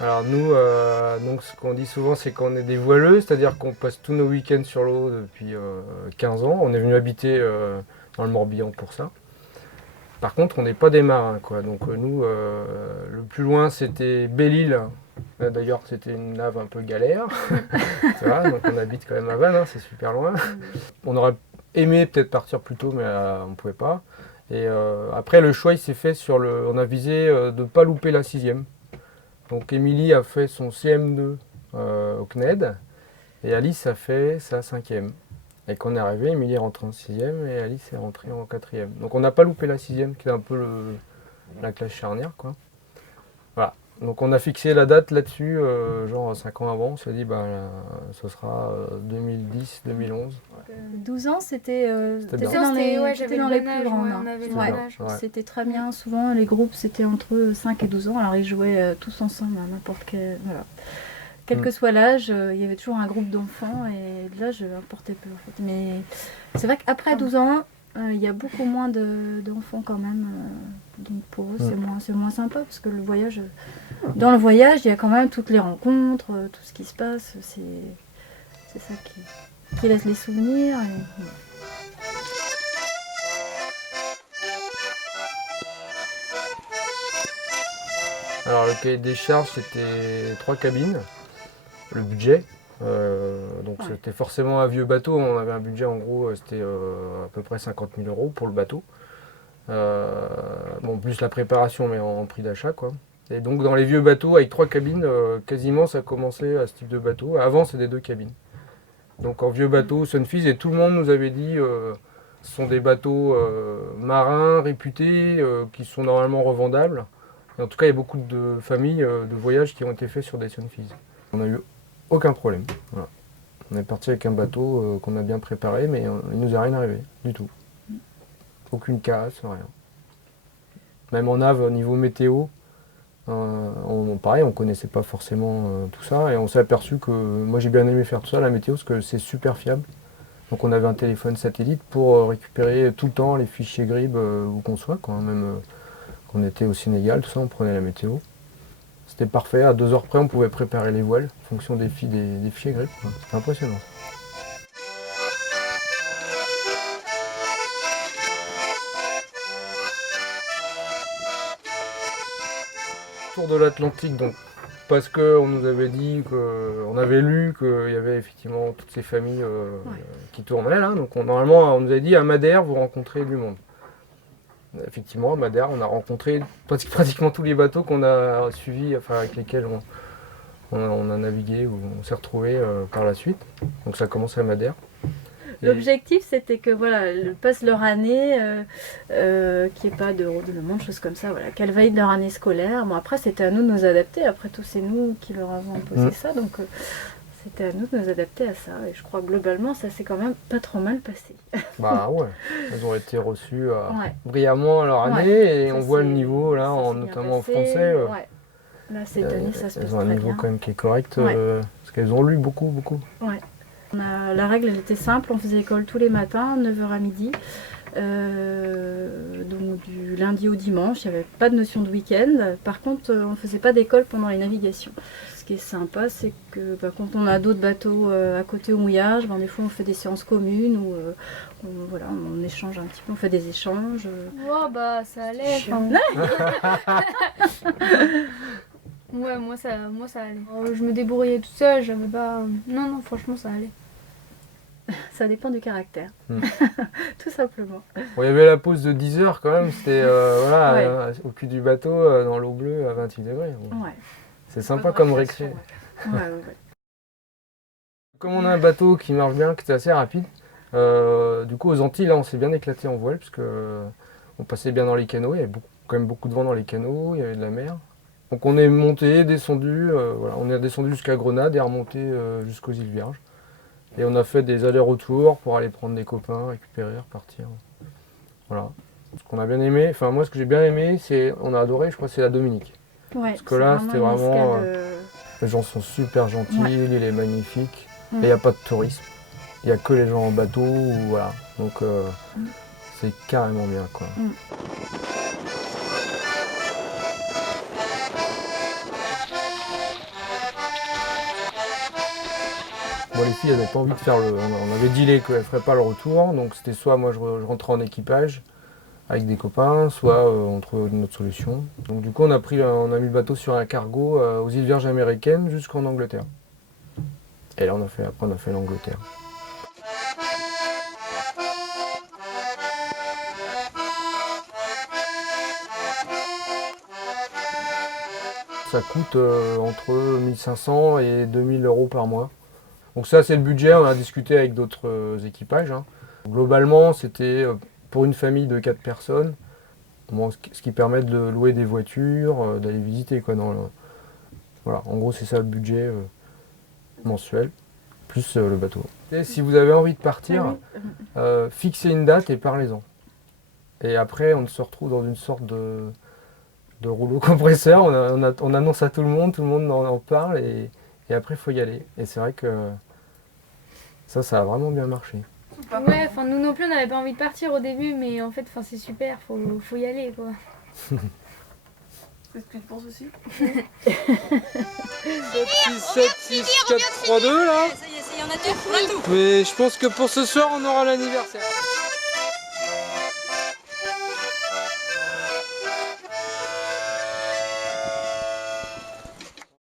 Alors nous, donc ce qu'on dit souvent, c'est qu'on est des voileux, c'est-à-dire qu'on passe tous nos week-ends sur l'eau depuis 15 ans. On est venu habiter dans le Morbihan pour ça. Par contre, on n'est pas des marins, quoi. Donc nous, le plus loin, c'était Belle-Île. D'ailleurs, c'était une nave un peu galère. Tu vois, donc on habite quand même à Vannes, hein, c'est super loin. On aurait aimé peut-être partir plus tôt, mais on ne pouvait pas. Et après, le choix, il s'est fait sur le. On a visé de ne pas louper la sixième. Donc Émilie a fait son CM2 au CNED et Alice a fait sa cinquième. Et quand on est arrivé, Émilie est rentrée en sixième et Alice est rentrée en quatrième. Donc on n'a pas loupé la sixième, qui est un peu la classe charnière, quoi. Voilà. Donc on a fixé la date là-dessus, genre 5 ans avant. On s'est dit, bah, ce sera 2010-2011. 12 ans, c'était C'était bien. dans les, ouais, t'étais j'avais dans le les bon plus âge, grands. ouais, hein. on avait le Ouais. bon âge. Ouais. C'était très bien. Souvent, les groupes, c'était entre 5 et 12 ans. Alors, ils jouaient tous ensemble à n'importe quel... Voilà. Quel que soit l'âge, il y avait toujours un groupe d'enfants et l'âge importait peu, en fait. Mais c'est vrai qu'après 12 ans, il y a beaucoup moins d'enfants quand même. Donc, pour eux, c'est moins sympa parce que le voyage... Dans le voyage, il y a quand même toutes les rencontres, tout ce qui se passe. C'est ça qui laisse les souvenirs. Et... Alors le cahier des charges, c'était 3 cabines. Le budget, donc c'était forcément un vieux bateau. On avait un budget, en gros, c'était à peu près 50 000 euros pour le bateau. Bon, plus la préparation, mais en prix d'achat, quoi. Et donc dans les vieux bateaux avec 3 cabines, quasiment ça commençait à ce type de bateau. Avant, c'était 2 cabines. Donc en vieux bateau, Sunfise, et tout le monde nous avait dit ce sont des bateaux marins réputés qui sont normalement revendables. Et en tout cas, il y a beaucoup de familles de voyages qui ont été faits sur des Sunfise. On n'a eu aucun problème. Voilà. On est parti avec un bateau qu'on a bien préparé, mais il nous est rien arrivé du tout. Aucune casse, rien. Même en Ave, au niveau météo, pareil, on connaissait pas forcément tout ça, et on s'est aperçu que moi j'ai bien aimé faire tout ça, la météo, parce que c'est super fiable. Donc on avait un téléphone satellite pour récupérer tout le temps les fichiers GRIB où qu'on soit, quoi. Même quand on était au Sénégal, tout ça, on prenait la météo. C'était parfait, à 2 heures près, on pouvait préparer les voiles en fonction des fichiers GRIB. C'était impressionnant. Tour de l'Atlantique, donc parce qu'on nous avait dit on avait lu qu'il y avait effectivement toutes ces familles qui tournaient là. Donc normalement, on nous avait dit à Madère, vous rencontrez du monde. Effectivement, à Madère, on a rencontré pratiquement tous les bateaux qu'on a suivis, enfin avec lesquels on a navigué ou on s'est retrouvé par la suite. Donc ça a commencé à Madère. L'objectif, c'était que voilà, passent leur année, qu'il n'y ait pas de règlement, de choses comme ça, voilà, qu'elles valident leur année scolaire. Bon, après, c'était à nous de nous adapter. Après tout, c'est nous qui leur avons imposé ça, donc c'était à nous de nous adapter à ça. Et je crois que globalement, ça s'est quand même pas trop mal passé. Bah ouais, elles ont été reçues brillamment à leur année, et ça on voit le s'est- niveau là, ça s'est bien notamment en passé. français. Ouais. Là, cette année, ça se passe Elles ont un très niveau bien. quand même qui est correct, Ouais. parce qu'elles ont lu beaucoup. Ouais. La règle, elle était simple, on faisait école tous les matins, 9h à midi. Donc du lundi au dimanche, il n'y avait pas de notion de week-end. Par contre, on ne faisait pas d'école pendant les navigations. Ce qui est sympa, c'est que quand on a d'autres bateaux à côté au mouillage, des fois on fait des séances communes où on échange un petit peu, on fait des échanges. Oh bah ça allait. Ouais, moi ça allait. Je me débrouillais toute seule, j'avais pas... Non, franchement ça allait. Ça dépend du caractère, tout simplement. Bon, il y avait la pause de 10 heures quand même, c'était Ouais. au cul du bateau, dans l'eau bleue à 28 degrés. Bon. Ouais. C'est sympa comme récré. Ouais. Comme on a un bateau qui marche bien, qui était assez rapide, du coup aux Antilles, là, on s'est bien éclaté en voile, parce que on passait bien dans les canaux, il y avait quand même beaucoup de vent dans les canaux, il y avait de la mer. Donc on est monté, descendu, on est descendu jusqu'à Grenade et remonté jusqu'aux îles Vierges. Et on a fait des allers-retours pour aller prendre des copains, récupérer, repartir. Voilà. Ce qu'on a bien aimé, enfin moi ce que j'ai bien aimé, on a adoré, je crois, c'est la Dominique. Ouais, Parce que là, c'était vraiment... les gens sont super gentils, l'île est magnifique, et il n'y a pas de tourisme. Il n'y a que les gens en bateau, voilà. Donc c'est carrément bien, quoi. Bon, les filles, elles n'avaient pas envie de faire on avait dealé qu'elles ne feraient pas le retour, donc c'était soit moi je rentrais en équipage avec des copains, soit on trouvait une autre solution. Donc du coup, on a mis le bateau sur un cargo aux îles Vierges américaines jusqu'en Angleterre. Et là, après, on a fait l'Angleterre. Ça coûte entre 1500 et 2000 euros par mois. Donc ça, c'est le budget. On a discuté avec d'autres équipages. Hein. Globalement, c'était pour une famille de 4 personnes. Bon, ce qui permet de louer des voitures, d'aller visiter. Quoi, voilà. En gros, c'est ça le budget mensuel, plus le bateau. Et si vous avez envie de partir, fixez une date et parlez-en. Et après, on se retrouve dans une sorte de rouleau compresseur. On annonce à tout le monde en parle et après, il faut y aller. Et c'est vrai que ça a vraiment bien marché. Ouais, enfin nous non plus on n'avait pas envie de partir au début, mais en fait c'est super, faut y aller quoi. C'est ce que tu penses aussi? 7, 6, 4, 3, 2 là. Ça y est, il y en a tout. Mais je pense que pour ce soir on aura l'anniversaire.